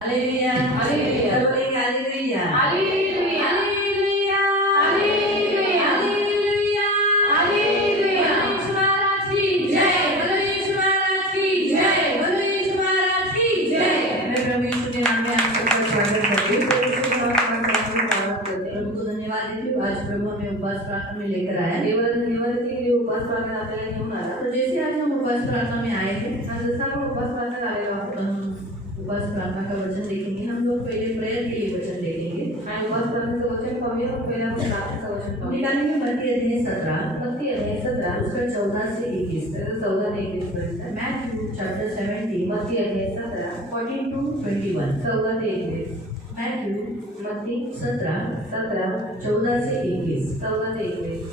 Aleluya, aleluya, aleluya, aleluya, aleluya, aleluya, aleluya, aleluya. Ganesh Maharaj की जय, गणेश महाराज की जय, गणेश महाराज की जय। मैं प्रभु यीशु के नाम में आप सबका स्वागत करती हूँ। प्रभु को धन्यवाद देती हूँ। आज प्रभु हमें उपवास प्रार्थना में लेकर आया। देवाला धन्यवाद देती हूँ। उपवास प्रार्थना आपल्याला घेऊन आला। तो जैसे आज हम उपवास प्रार्थना में आए थे, जैसा हम उपवास प्रार्थना आलेलो आहोत, उपवास प्रार्थना का वचन देखेंगे। हम लोग पहले प्रेयर के लिए वचन देखेंगे। उपवास प्रार्थना का वचन पाऊंगे और पहले हम प्रार्थना का वचन पाऊंगे। निकालेंगे मत्ती अध्याय 17 उसका 14 से 21 तक, 14 से 21 पर्यंत। मैथ्यू चैप्टर 17 मत्ती अध्याय 17 14 to 21, 14 से 21। मैथ्यू मत्ती 17 14 से 21, 14 से 21।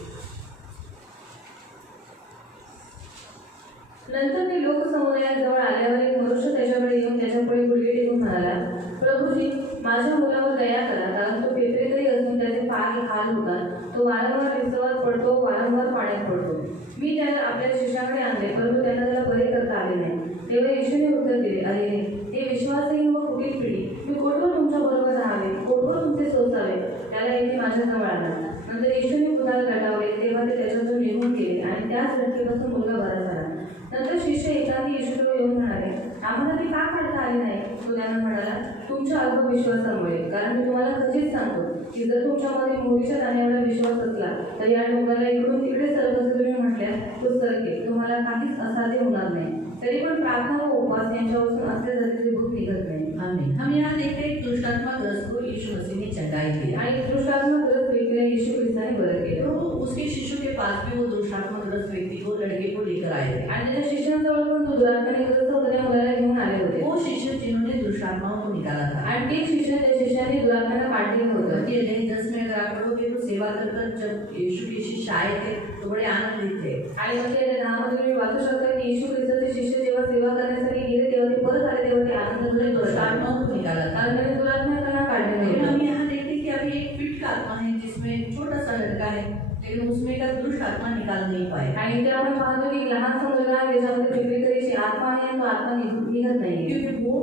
नंतर ते लोक समुदायाजवळ आल्यावर एक मनुष्य त्याच्याकडे येऊन त्याच्यापुढे गुडघे टेकून म्हणाला, प्रभूजी, माझ्या मुलावर दया करा, कारण तो पेपरेतरी असून त्याचे पाय हाल होतात. तो वारंवार विसवात पडतो, वारंवार पाण्यात पडतो. मी त्याला आपल्या शिष्याकडे आणले, परंतु त्यांना त्याला बरे करता आले नाही. तेव्हा येशूने उत्तर दिले, अरे हे विश्वासहीन व कुटील पिढी, मी कोठवर तुमच्या बरोबर राहावे, कोठवर तुमचे सोसावे. त्याला येथे माझ्याजवळ आणा. नंतर येशूने कुणाला गटावले, तेव्हा ते त्याच्यातून निघून गेले आणि त्याच घटकेपासून मुलगा बरा झाला. नंतर शिष्य एकाही येशूजवळ येऊन म्हणाले, आम्हाला ते का काढता आले नाही? तो त्यांना म्हणाला, तुमच्या अल्पविश्वासामुळे. कारण मी तुम्हाला खचित सांगतो की जर तुमच्यामध्ये मोहरीच्या दाण्याएवढा विश्वास असला तर या डोंगराला इकडून तिकडे सरकसे तुम्ही म्हटल्यास तो सरकेल, तुम्हाला काहीच असाध्य होणार नाही. तरी पण प्रार्थना व उपवास यांच्यापासून असले जातीचे भूत निघत नाही. आमीन. हम यहाँ देखते हैं दुष्टात्मा ग्रस्त को यीशु मसीह ने चंगाई दी आणि दुष्टात्मा ग्रस्त व्यक्तीला यीशु ख्रिस्ताने बरं केलं. तो उसके शिष्यों के पास भी वो दुष्टात्मा ग्रस्त व्यक्ति को लड़के को लेकर आए थे आणि त्याच्या शिष्यांजवळ पण तो दुरात्माने ग्रस्त होत्या मुलाला घेऊन आले होते. वो शिष्य जिन्होंने दुष्टात्माओं को निकाला था आणि ते शिष्य त्या शिष्याने दुरात्मांना काढलेलं होतं. ये 10 में अगर आप पढ़ोगे तो सेवा कर जब यीशु के शिष्य आए थे तो बड़े आनंदित थे. आणि मग ते 10 मध्ये तुम्ही वाचू शकता की यीशु ख्रिस्ताचे शिष्य जेव्हा सेवा करण्यासाठी गेले तेव्हा ते परत आले तेव्हा ते आनंदाने दुष्टात्माओं को निकाला था आणि त्याने दुरात्मांना काढलेलं होतं. हम यहाँ देखते हैं कि अभी एक फिट का आत्मा है जिसमें एक छोटा सा लड़का है, लेकिन उसमें का दुष्ट आत्मा निकाल नहीं पाए. आणि ते आपण पाहतो की लहानसा मुलगा आहे त्याच्यामध्ये पेपरेतरीची आत्मा आहे तो आत्मा निघत नाही. क्योंकि वो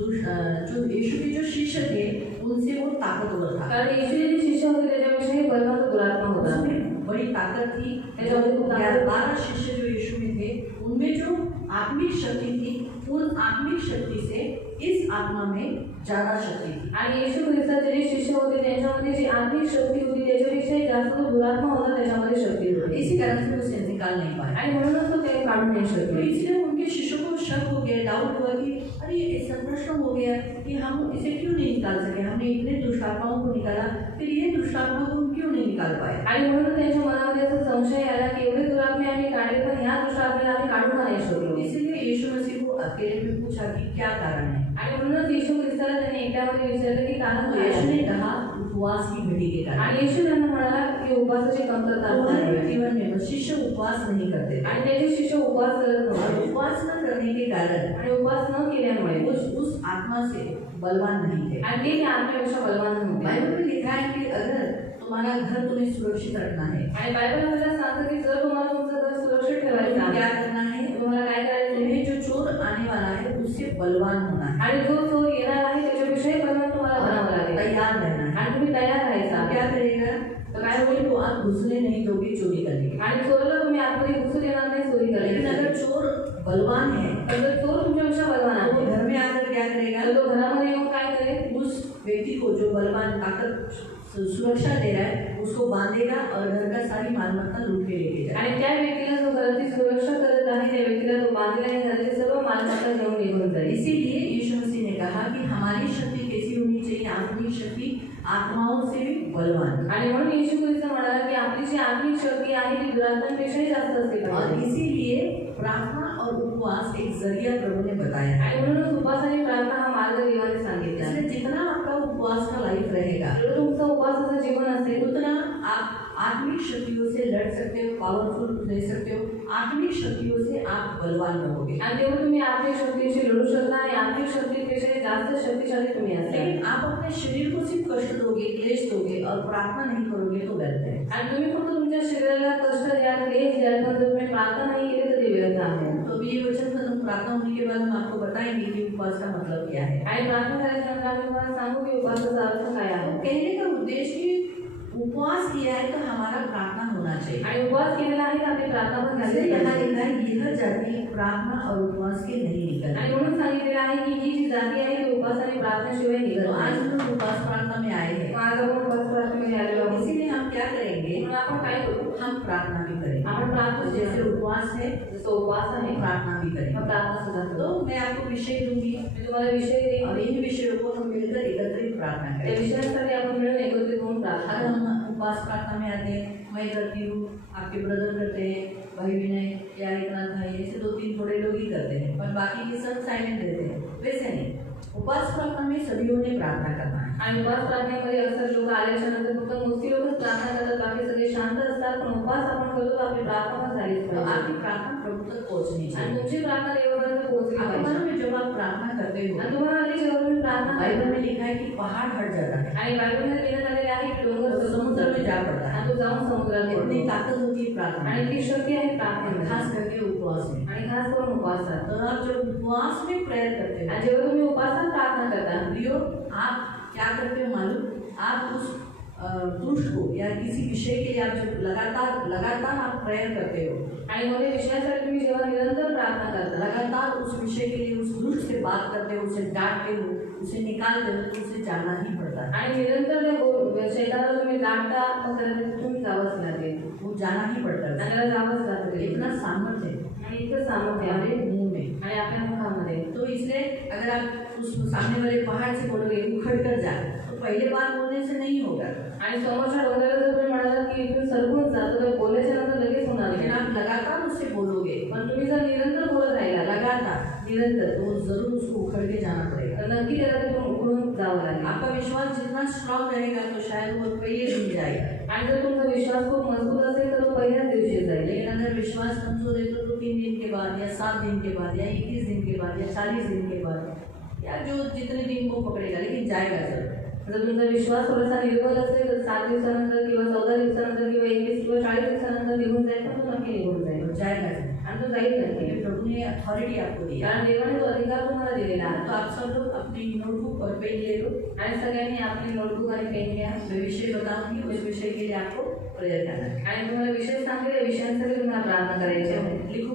दुष्ट जो यीशु के जो शिष्य थे उनसे वो ताकतवर था. कारण यीशु के शिष्य होते त्याच्यापेक्षा बलवान दुरात्मा होता. बड़ी ताकत थी. त्याच्यामध्ये 12 शिष्य जो यीशु में थे उनमें जो आत्मिक शक्ति थी उन आत्मिक शक्ति से इस आत्मा में ज्यादा शक्ति थी. आणि येशू ख्रिस्ताचे जे शिष्य होते त्यांच्यामध्ये जी आत्मिक शक्ती होती त्याच्यापेक्षा जास्त जो दुरात्मा होता त्याच्यामध्ये शक्ती होती. इसी कारण से उसे निकाल नहीं पाए आणि म्हणूनच तो त्याला काढू नहीं शकले. इसलिए उनके शिष्यों को शक हो गया, डाउट हुआ कि अरे ऐसा प्रश्न हो गया कि हम इसे क्यों नहीं निकाल सके, हमने इतने दुष्टात्माओं को निकाला फिर ये दुष्टात्मा को क्यों नहीं निकाल पाए. आणि म्हणून त्यांच्या मनामध्ये असा संशय आला की एवढे दुरात्मे आम्ही काढले पण ह्या दुष्टात्म्याला आम्ही काढू नाही शकलो. इसलिए यीशु मसीह को अकेले में पूछा कि क्या कारण है. आणि म्हणूनच यीशु ख्रिस्ताला त्याने एकट्यामध्ये विचारलं की कारण काय. यीशु ने कहा उपवास की घटी के कारण. आणि यीशु त्यांना म्हणाला की उपवासाची कमतरता आहे. जीवन में शिष्य उपवास नहीं करते आणि त्याचे शिष्य उपवास करत नव्हते. उपवास न करने के कारण आणि उपवास न केल्यामुळे उस आत्मा से बलवान नहीं थे आणि ते आत्मेपेक्षा बलवान नव्हते. बाइबल में लिखा है कि अगर तुम्हारा घर तुम्हें सुरक्षित रखना है आणि बाइबल मध्ये सांगतं की जर तुम्हाला तुमचं घर सुरक्षित ठेवायचं आहे क्या करना है, तुम्हाला काय करायचं, तुम्हें जो चोर आने वाला है उससे बलवान होना है आणि जो चोर येणार आहे त्याच्यापेक्षाही बलवान तुम्हाला बनावं लागेल. तैयार रहना है आणि तुम्ही तयार राहायचा. क्या करेगा तो काय होईल, तो आप घुसने नहीं दोगे चोरी करेंगे आणि चोरला तुम्ही आतमध्ये घुसू देणार नाही, चोरी करेल. लेकिन अगर चोर बलवान है, अगर चोर तुमच्यापेक्षा बलवान आहे तो घर में आकर क्या करेगा, तो घरामध्ये येऊन काय करेल, उस व्यक्ति को जो बलवान ताकत सुरक्षा दे रहा है उसको बांधेगा और घर का सारी मालमत्ता लूट के लेके जाएगा. आणि त्या व्यक्तीला जो घराची सुरक्षा करत आहे त्या व्यक्तीला तो बांधलेला आहे घराची सर्व मालमत्ता घेऊन निघून जाईल. इसीलिए यीशु मसीह ने कहा कि हमारी शक्ति कैसी होनी चाहिए, आत्मिक शक्ति आत्माओं से भी बलवान. आणि म्हणून येशू ख्रिस्त म्हणाला की आपली जी आत्मिक शक्ती आहे ती दुरात्मांपेक्षाही जास्त असते. और इसीलिए प्रार्थना और उपवास एक जरिया प्रभु ने बताया है. आणि म्हणूनच उपवास आणि प्रार्थना हा मार्ग देवाने सांगितला. इसलिए जितना आपका उपवास का लाइफ रहेगा, जो तुमचा उपवासाचं जीवन असेल उतना आप आत्मिक शक्तियों से लड़ सकते हो, पावरफुल रह सकते हो, आत्मिक शक्तियों से आप बलवान रहोगे. आणि तेव्हा तुम्ही आत्मिक शक्तीशी लढू शकता आणि आत्मिक शक्तीपेक्षा जास्त शक्तिशाली तुम्ही असाल. लेकिन आप अपने शरीर को सिर्फ कष्ट दोगे, क्लेश दोगे और प्रार्थना नहीं करोगे तो व्यर्थ है. आणि तुम्ही फक्त तुमच्या शरीराला कष्ट द्या, क्लेश द्या, पण जर तुम्ही प्रार्थना नाही केली तर ते व्यर्थ आहे. तो तो ये वचन खत्म प्रार्थना होने के बाद हम आपको बताएंगे कि उपवास का मतलब क्या है। आणि प्रार्थना झाल्यानंतर आम्ही तुम्हाला सांगू की उपवासाचा अर्थ काय आहे। कहने का उद्देश्य कि उपवास किया है तो हमारा प्रार्थना होना चाहिए। आणि उपवास केलेला आहे तर आपली प्रार्थना पण झाली इसलिए यहाँ पाहिजे। लिखा है यह जाति प्रार्थना और उपवास के नहीं निकलती। आणि म्हणून सांगितलेलं आहे की ही जी जाती आहे ती उपवास आणि प्रार्थनेशिवाय निघत तो आज नाही। हम लोग उपवास प्रार्थना में आए हैं। आज आपण उपवास प्रार्थनेमध्ये आलेलो आहोत। इसीलिए हम क्या करेंगे, म्हणून आपण काय करू, हम प्रार्थना भी करेंगे। आपण प्रार्थना जैसे उपवास है जसं उपवास आहे प्रार्थना भी करेंगे। मग प्रार्थना सुद्धा करू। तो मैं आपको विषय दूंगी मी तुम्हाला विषय देईन और इन विषयों को हम मिलकर एकत्रित प्रार्थना त्या करेंगे। विषयांसाठी आपण मिळून एकत्रित होऊन प्रार्थना अगर करू। हम उपवास प्रार्थना में आते हैं, मैं करती हूँ, आपके ब्रदर करते हैं, भाई विनय या एक नाथ भाई, ऐसे 2-3 थोड़े लोग ही करते हैं, पर बाकी के सब साइलेंट रहते हैं। वैसे नहीं, उपवास प्रार्थना में सभी ने प्रार्थना करना है। आणि उपवास प्रार्थनेमध्ये अक्सर लोक आल्याच्या नंतर फक्त मोजकी लोकच प्रार्थना करतात, बाकी सगळे शांत असतात, पण उपवास आपण करतो तर आपली प्रार्थना पण झालीच तो पाहिजे। आपकी प्रार्थना प्रभु तक पहुँचनी आणि चाहिए। तुमची प्रार्थना देवापर्यंत पोहोचली आपको पाहिजे। मालूम है जब आप प्रार्थना करते हो, आणि तुम्हाला आधी जेव्हा तुम्ही प्रार्थना बाइबल करता में लिखा है कि पहाड़ हट जाता है आणि बायबलमध्ये लिहिण्यात आलेले आहे की डोंगर और समुद्र में जा पड़ता है। आणि तो जाऊन समुद्रात इतनी पडतो। ताकत होती है प्रार्थना आणि में, ती शक्ती आहे प्रार्थनेमध्ये, खास करके उपवास में। आणि खास करून उपवासात। तो आप जब उपवास में प्रेयर करते हो, आणि जेव्हा तुम्ही उपवासात प्रार्थना करता प्रियो, आप क्या करते हो मालूम, आप उस दुष्ट को या किसी विषय के लिए आप जब लगातार आप प्रेयर करते हो, आणि मग त्या विषयासाठी तुम्ही जेव्हा निरंतर प्रार्थना करता, लगातार उस विषय के लिए उस दुष्ट से बात करते हो, उसे डांटते हो, उसे निकालते हो, तो उसे जाना ही पड़ता है। आणि निरंतर त्या शैतानाला तुम्ही डांटता, मग त्याला तुम्ही जावंच लागेल, वो जाना ही पड़ता है। आणि त्याला जावंच लागतं। इतना सामर्थ्य है आणि इतकं सामर्थ्य हमारे आहे मुंह में। आणि आपल्या मुखामध्ये। तो इसलिए अगर आप उस सामने वाले पहाड़ से बोलोगे उखड़ कर जा, तो पहले बार बोलने से नहीं होगा, आणि समोरच्या डोंगराला जर तुम्ही म्हणाला की इथून सरकून जा, तर बोलायच्या नंतर लगेच होणार लेकिन नाही। आप लगातार उससे बोलोगे, पण तुम्ही जर निरंतर बोलत राहिला, लगातार, निरंतर, तो जरूर उसको उखड़ के जाना पड़ेगा। तर नक्की त्याला तिथून उघडून जावं लागेल। आपका विश्वास जितना स्ट्रांग रहेगा तो शायद वो पहले दिन जाएगा। आणि जर तुमचा विश्वास खूप मजबूत असेल तर तो पहिल्याच दिवशी जाईल। लेकिन अगर विश्वास कमजोर है तो 3 दिन के बाद या 7 दिन के बाद या 21 दिन के बाद या 40 दिन के बाद या जो जितने दिन वो पकड़ेगा, लेकिन जाएगा जरूर। जर तुमचा विश्वास थोडासा निर्बल असेल तर 7 दिवसानंतर किंवा 14 दिवसानंतर किंवा 21 किंवा 40 दिवसानंतर निघून जाईल, पण तो नक्की निघून जाईल तो जाएगा जरूर। आणि तो जाईल नक्की। क्योंकि प्रभु ने अथॉरिटी आपको दी है। कारण देवाने तो अधिकार तुम्हाला दिलेला आहे। तो आप सब लोग अपनी नोटबुक और पेन ले लो, आणि सगळ्यांनी आपली नोटबुक आणि पेन घ्या। मैं विषय बताऊंगी, उस विषय के लिए आपको प्रेयर करना है। आणि तुम्हाला विषय सांगेल, या विषयांसाठी तुम्हाला प्रार्थना करायची आहे। लिखो।